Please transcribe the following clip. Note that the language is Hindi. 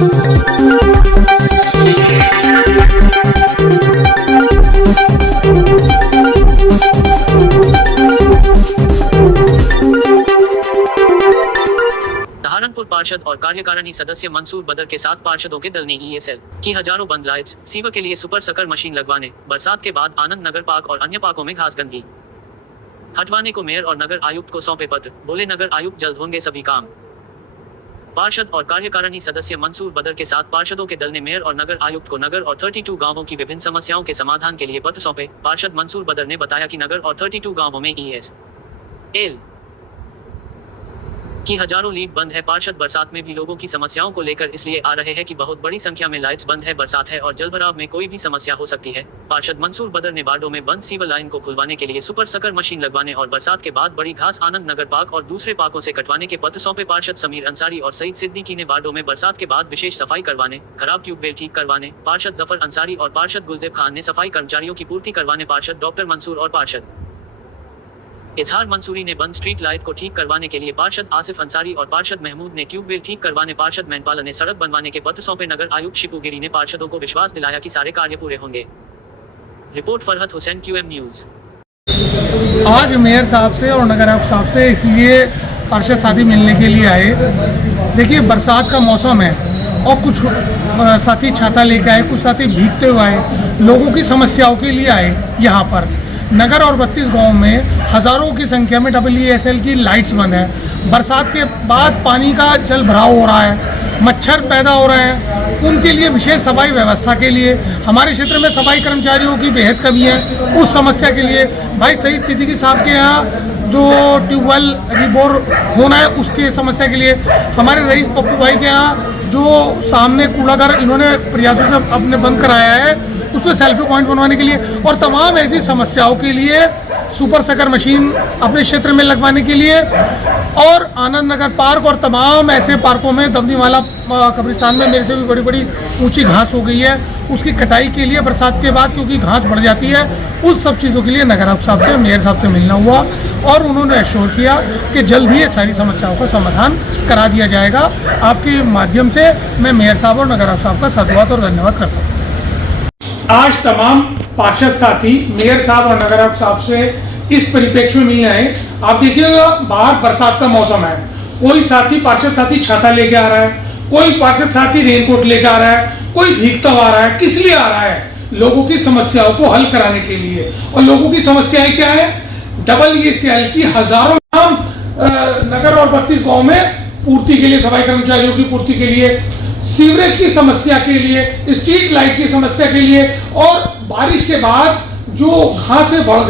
सहारनपुर पार्षद और कार्यकारिणी सदस्य मंसूर बदर के साथ पार्षदों के दल ने ईएसएल की हजारों बंद लाइट्स सीवर के लिए सुपर सकर मशीन लगवाने, बरसात के बाद आनंद नगर पार्क और अन्य पार्कों में घास गंदगी हटवाने को मेयर और नगर आयुक्त को सौंपे पत्र। बोले नगर आयुक्त जल्द होंगे सभी काम। पार्षद और कार्यकारिणी सदस्य मंसूर बदर के साथ पार्षदों के दल ने मेयर और नगर आयुक्त को नगर और 32 गांवों की विभिन्न समस्याओं के समाधान के लिए पत्र सौंपे। पार्षद मंसूर बदर ने बताया कि नगर और 32 गांवों में ईएसएल की हजारों लीड बंद है। पार्षद बरसात में भी लोगों की समस्याओं को लेकर इसलिए आ रहे हैं कि बहुत बड़ी संख्या में लाइट्स बंद है, बरसात है और जलभराव में कोई भी समस्या हो सकती है। पार्षद मंसूर बदर ने वार्डों में बंद सीवर लाइन को खुलवाने के लिए सुपर सकर मशीन लगवाने और बरसात के बाद बड़ी घास आनंद नगर पार्क और दूसरे पार्कों से कटवाने के पत्र सौंपे। पार्षद समीर अंसारी और सईद सिद्दीकी ने वार्डों में बरसात के बाद विशेष सफाई करवाने, खराब ट्यूबवेल ठीक करवाने, पार्षद जफर अंसारी और पार्षद गुलजेब खान ने सफाई कर्मचारियों की पूर्ति करवाने, पार्षद डॉक्टर मंसूर और पार्षद इजहार मंसूरी ने बंद स्ट्रीट लाइट को ठीक करवाने के लिए, पार्षद आसिफ अंसारी और पार्षद महमूद ने ट्यूबवेल ठीक करवाने, पार्षद मैनपाल ने सड़क बनवाने के पत्र सौंपे। नगर आयुक्त शिबू गिरी ने पार्षदों को विश्वास दिलाया कि सारे कार्य पूरे होंगे। Report Farhat Hussain, QM news. आज मेयर साहब से और नगर आयुक्त साहब से इसलिए पार्षद साथी मिलने के लिए आए। देखिए, बरसात का मौसम है और कुछ साथी छाता लेकर आए, कुछ साथी भीगते हुए आए, लोगों की समस्याओं के लिए आए। यहाँ पर नगर और 32 गाँव में हज़ारों की संख्या में EESL की लाइट्स बंद है। बरसात के बाद पानी का जल भराव हो रहा है, मच्छर पैदा हो रहे हैं। उनके लिए विशेष सफाई व्यवस्था के लिए हमारे क्षेत्र में सफाई कर्मचारियों की बेहद कमी है। उस समस्या के लिए भाई सईद सिद्दीकी साहब के यहाँ जो ट्यूबवेल रिबोर होना है उसकी समस्या के लिए, हमारे रईस पप्पू भाई के यहाँ जो सामने कूड़ाघर इन्होंने प्रयासों से अपने बंद कराया है उसमें सेल्फी पॉइंट बनवाने के लिए और तमाम ऐसी समस्याओं के लिए सुपर सकर मशीन अपने क्षेत्र में लगवाने के लिए, और आनंद नगर पार्क और तमाम ऐसे पार्कों में दमनीवाला कब्रिस्तान में मेरे से भी बड़ी बड़ी ऊंची घास हो गई है, उसकी कटाई के लिए बरसात के बाद क्योंकि घास बढ़ जाती है, उस सब चीज़ों के लिए नगर आयुक्त साहब से मेयर साहब से मिलना हुआ और उन्होंने एश्योर किया कि जल्द ही ये सारी समस्याओं का समाधान करा दिया जाएगा। आपके माध्यम से मैं मेयर साहब और नगर आयुक्त साहब का साधुवाद और धन्यवाद करता हूँ। आज तमाम पार्षद साथी मेयर साहब और नगर आयुक्त साहब से इस परिप्रेक्ष्य में मिलने आए। आप देखिएगा, बाहर बरसात का मौसम है, कोई साथी पार्षद साथी छाता लेके आ रहा है, कोई पार्षद साथी रेनकोट लेके आ रहा है, कोई भीगता हुआ आ रहा है। किस लिए आ रहा है? लोगों की समस्याओं को हल कराने के लिए। और लोगों की समस्याएं क्या है? EESL की हजारों नगर और 32 गाँव में पूर्ति के लिए, सफाई कर्मचारियों की पूर्ति के लिए, सीवरेज की समस्या के लिए, स्ट्रीट लाइट की समस्या के लिए, और बारिश के बाद जो घासें बढ़ गई